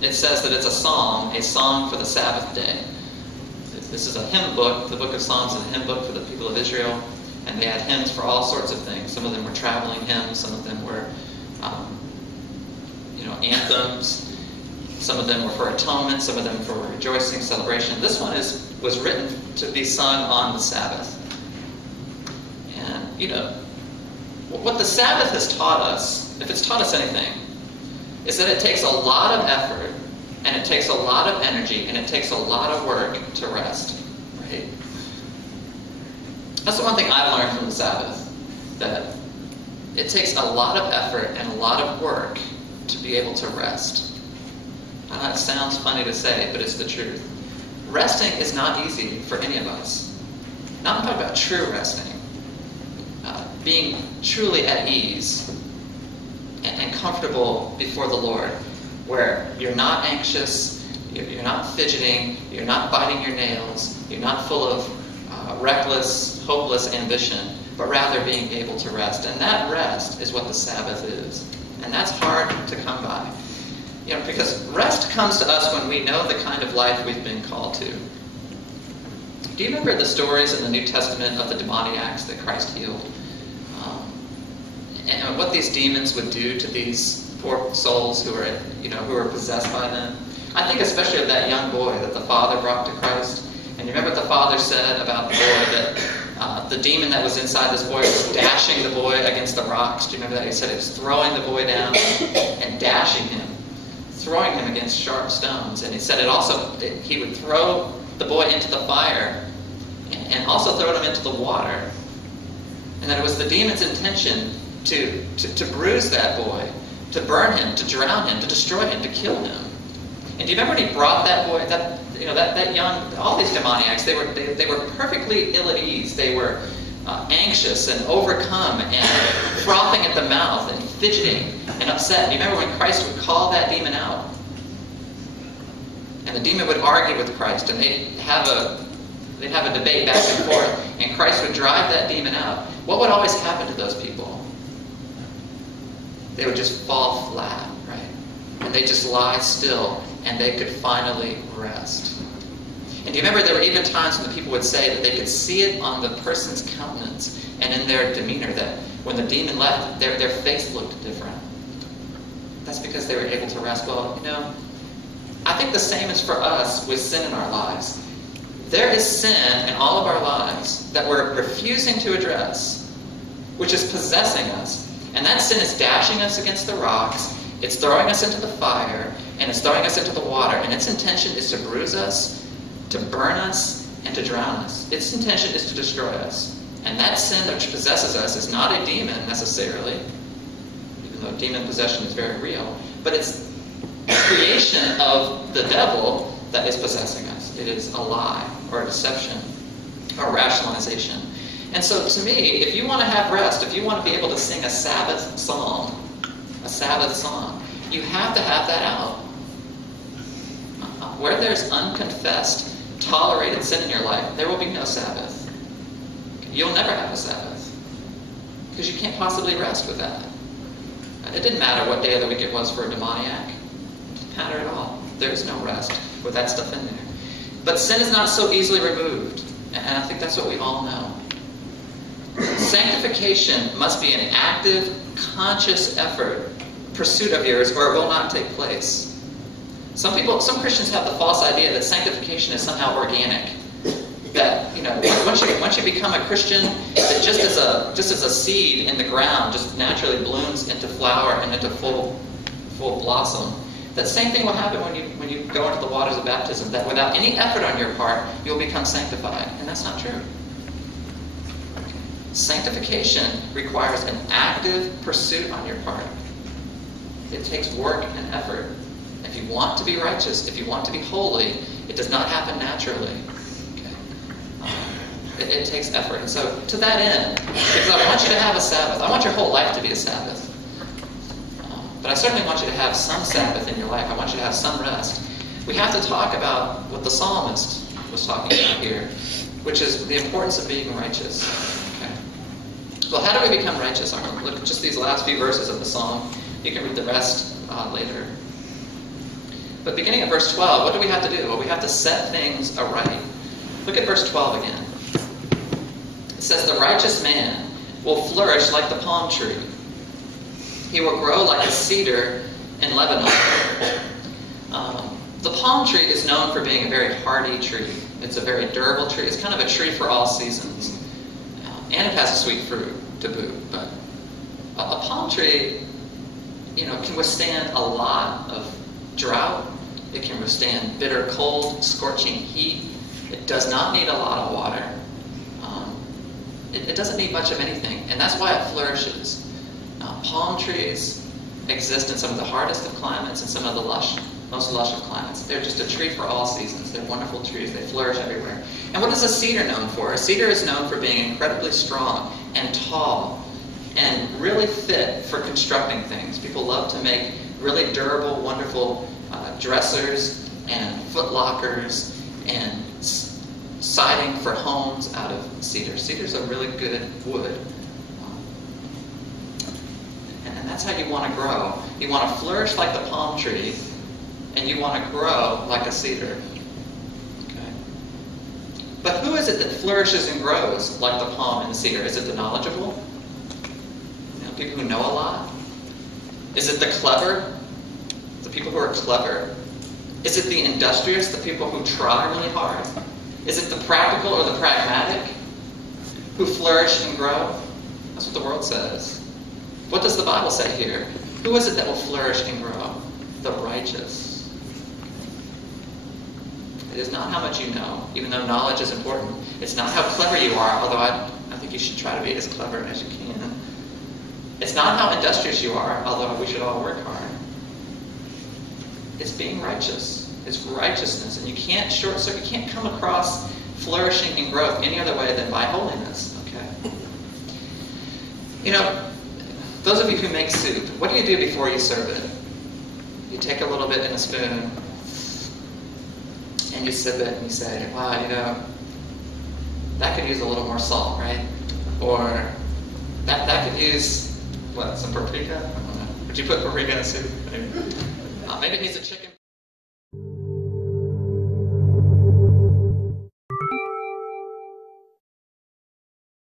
it says that it's a psalm, a song for the Sabbath day. This is a hymn book. The book of Psalms is a hymn book for the people of Israel, and they had hymns for all sorts of things. Some of them were traveling hymns, some of them were anthems, some of them were for atonement, some of them for rejoicing, celebration. This one was written to be sung on the Sabbath. And, what the Sabbath has taught us, if it's taught us anything, is that it takes a lot of effort, and it takes a lot of energy, and it takes a lot of work to rest. Right? That's the one thing I've learned from the Sabbath, that it takes a lot of effort and a lot of work to be able to rest. I know that sounds funny to say, but it's the truth. Resting is not easy for any of us. Now I'm talking about true resting. Being truly at ease and comfortable before the Lord, where you're not anxious, you're not fidgeting, you're not biting your nails, you're not full of reckless, hopeless ambition, but rather being able to rest. And that rest is what the Sabbath is. And that's hard to come by. Because rest comes to us when we know the kind of life we've been called to. Do you remember the stories in the New Testament of the demoniacs that Christ healed? And what these demons would do to these poor souls who were possessed by them? I think especially of that young boy that the father brought to Christ. And you remember what the father said about the boy, that the demon that was inside this boy was dashing the boy against the rocks. Do you remember that? He said it was throwing the boy down and dashing him, throwing him against sharp stones. And he said he would throw the boy into the fire and also throw him into the water. And that it was the demon's intention to bruise that boy, to burn him, to drown him, to destroy him, to kill him. And do you remember when he brought that boy, that young, all these demoniacs, they were perfectly ill at ease. They were anxious and overcome and frothing at the mouth and fidgeting and upset. And you remember when Christ would call that demon out? And the demon would argue with Christ, and they'd have a debate back and forth, and Christ would drive that demon out. What would always happen to those people? They would just fall flat, right? And they'd just lie still, and they could finally rest. And do you remember there were even times when the people would say that they could see it on the person's countenance and in their demeanor, that when the demon left, their face looked different. That's because they were able to rest. Well, I think the same is for us with sin in our lives. There is sin in all of our lives that we're refusing to address, which is possessing us. And that sin is dashing us against the rocks, it's throwing us into the fire, and it's throwing us into the water. And its intention is to bruise us, to burn us, and to drown us. Its intention is to destroy us. And that sin which possesses us is not a demon necessarily, even though demon possession is very real, but it's a creation of the devil that is possessing us. It is a lie, or a deception, or rationalization. And so to me, if you want to have rest, if you want to be able to sing a Sabbath song, you have to have that out. Where there's unconfessed, tolerated sin in your life, there will be no Sabbath. You'll never have a Sabbath. Because you can't possibly rest with that. It didn't matter what day of the week it was for a demoniac. It didn't matter at all. There's no rest with that stuff in there. But sin is not so easily removed. And I think that's what we all know. Sanctification must be an active, conscious effort, pursuit of yours, or it will not take place. Some Christians have the false idea that sanctification is somehow organic. That once you become a Christian, that just as a seed in the ground just naturally blooms into flower and into full blossom. That same thing will happen when you go into the waters of baptism. That without any effort on your part, you'll become sanctified, and that's not true. Sanctification requires an active pursuit on your part. It takes work and effort. If you want to be righteous, if you want to be holy, it does not happen naturally. Okay? It takes effort. And so to that end, because I want you to have a Sabbath, I want your whole life to be a Sabbath. But I certainly want you to have some Sabbath in your life. I want you to have some rest. We have to talk about what the psalmist was talking about here, which is the importance of being righteous. Okay. Well, how do we become righteous? I'm going to look at just these last few verses of the psalm. You can read the rest later. But beginning at verse 12, what do we have to do? Well, we have to set things aright. Look at verse 12 again. It says, the righteous man will flourish like the palm tree. He will grow like a cedar in Lebanon. The palm tree is known for being a very hardy tree. It's a very durable tree. It's kind of a tree for all seasons. And it has a sweet fruit to boot. But a palm tree, can withstand a lot of drought. It can withstand bitter cold, scorching heat. It does not need a lot of water. It doesn't need much of anything, and that's why it flourishes. Palm trees exist in some of the hardest of climates and some of the most lush of climates. They're just a tree for all seasons. They're wonderful trees. They flourish everywhere. And what is a cedar known for? A cedar is known for being incredibly strong and tall and really fit for constructing things. People love to make really durable, wonderful dressers and foot lockers and siding for homes out of cedar. Cedar's a really good wood. And that's how you want to grow. You want to flourish like the palm tree, and you want to grow like a cedar. Okay? But who is it that flourishes and grows like the palm and the cedar? Is it the knowledgeable? People who know a lot? Is it the clever? The people who are clever? Is it the industrious? The people who try really hard? Is it the practical or the pragmatic who flourish and grow? That's what the world says. What does the Bible say here? Who is it that will flourish and grow? The righteous. It is not how much you know, even though knowledge is important. It's not how clever you are, although I think you should try to be as clever as you can. It's not how industrious you are, although we should all work hard. It's being righteous. It's righteousness. And you can't short circuit, you can't come across flourishing and growth any other way than by holiness. Okay? Those of you who make soup, what do you do before you serve it? You take a little bit in a spoon, and you sip it, and you say, wow, that could use a little more salt, right? Or that could use, some paprika? I don't know. Would you put paprika in a soup? Maybe it needs a chicken.